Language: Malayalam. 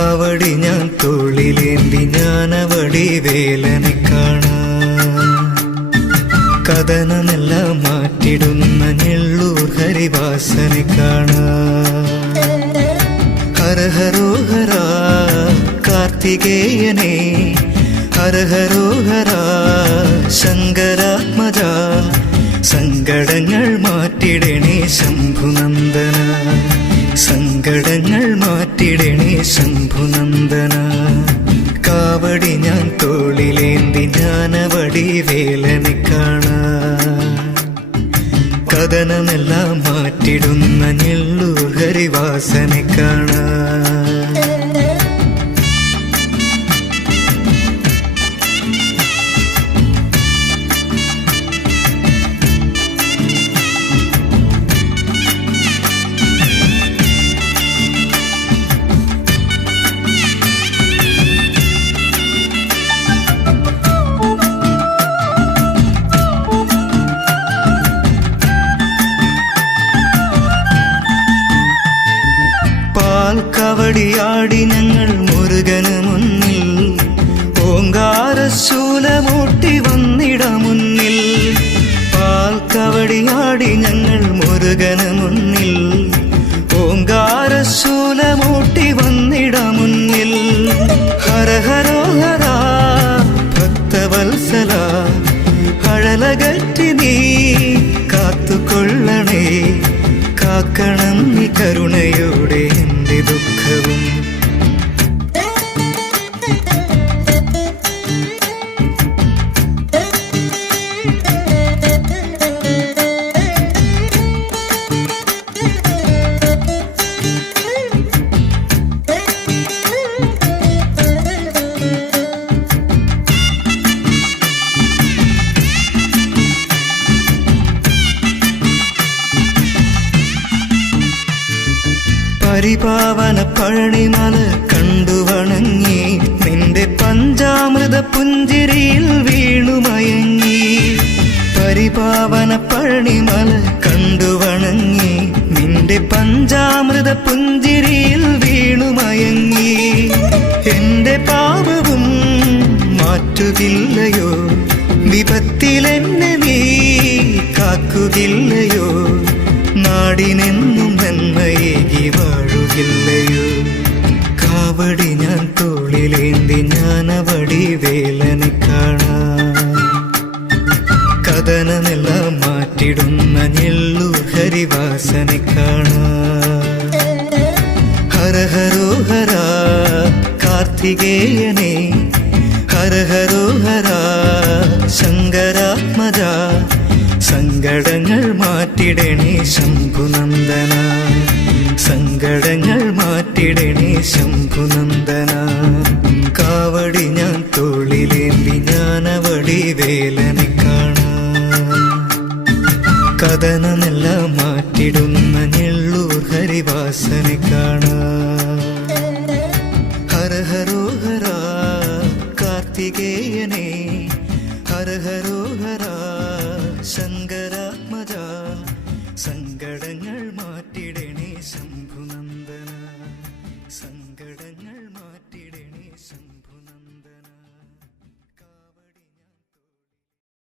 കാവടി ഞാൻ തോളിലേന്തി ഞാനവടി വേലനെ കാണാം. കഥനമെല്ലാം മാറ്റിടുന്ന ഞെള്ളൂർ ഹരിവാസനെ കാണാം. ഹരഹരോഹര കാർത്തികേയനെ. ഹരഹരോഹര ശങ്കരാത്മജ. സങ്കടങ്ങൾ മാറ്റിടണേ ശംഭുനന്ദന സങ്കടങ്ങൾ മാറ്റിടണേ ശംഭുനന്ദന കാവടി ഞാൻ തോളിലേന്തി ഞാനവടി വേലനെ കാണാൻ കഥനമെല്ലാം മാറ്റിടുന്ന ഞെള്ളു ഹരിവാസനെ കാണാൻ പാൽ കവടിയാടി ഞങ്ങൾ മുരുകന് മുന്നിൽ. ഓങ്കാരശൂലമൂട്ടി വന്നിട മുന്നിൽ. പാൽ കവടിയാടി ഞങ്ങൾ മുരുകന് മുന്നിൽ. ഓങ്കാരശൂലമൂട്ടി വന്നിട മുന്നിൽ. ഹരഹരോ ഹര ഭക്തവത്സല അഴലകറ്റി നീ കാത്തുകൊള്ളണേ. കാക്കണം നീ കരുണയോടെ പരിപാവന പഴണിമല കണ്ടു വണങ്ങി. നിന്റെ പഞ്ചാമൃത പുഞ്ചിരിയിൽ വീണു മയങ്ങി. പരിപാവന പഴണിമല കണ്ടു വണങ്ങി. നിന്റെ പഞ്ചാമൃത പുഞ്ചിരിയിൽ വീണു മയങ്ങി. എന്റെ പാപവും മാറ്റുകില്ലയോ? വിപത്തിലെന്നെ നീ കാക്കുകില്ലയോ? നാടിനെന്നും നന്നയേകി വാഴുകില്ലയോ? കാവടി ഞാൻ തോളിലേന്തി ഞാനവടി വേലനെ കാണാം കഥനമെല്ലാം മാറ്റിടുന്ന ഞെള്ളൂർ ഹരിവാസനെ കാണാൻ. ഹരഹരോഹര കാർത്തികേയനെ സങ്കടങ്ങൾ മാറ്റിടണേ ശംഭുനന്ദന സങ്കടങ്ങൾ മാറ്റിടണേ ശംഭുനന്ദന കാവടി ഞാൻ തോളിലേന്തി ഞാനവടി വേലനെ കാണാം. കഥനമെല്ലാം മാറ്റിടുന്ന ഞെള്ളൂർ ഹരിവാസനെ കാണാൻ ഹരഹരോഹര കാർത്തികേയനെ. ഹരഹരോഹര ശങ്ക Sen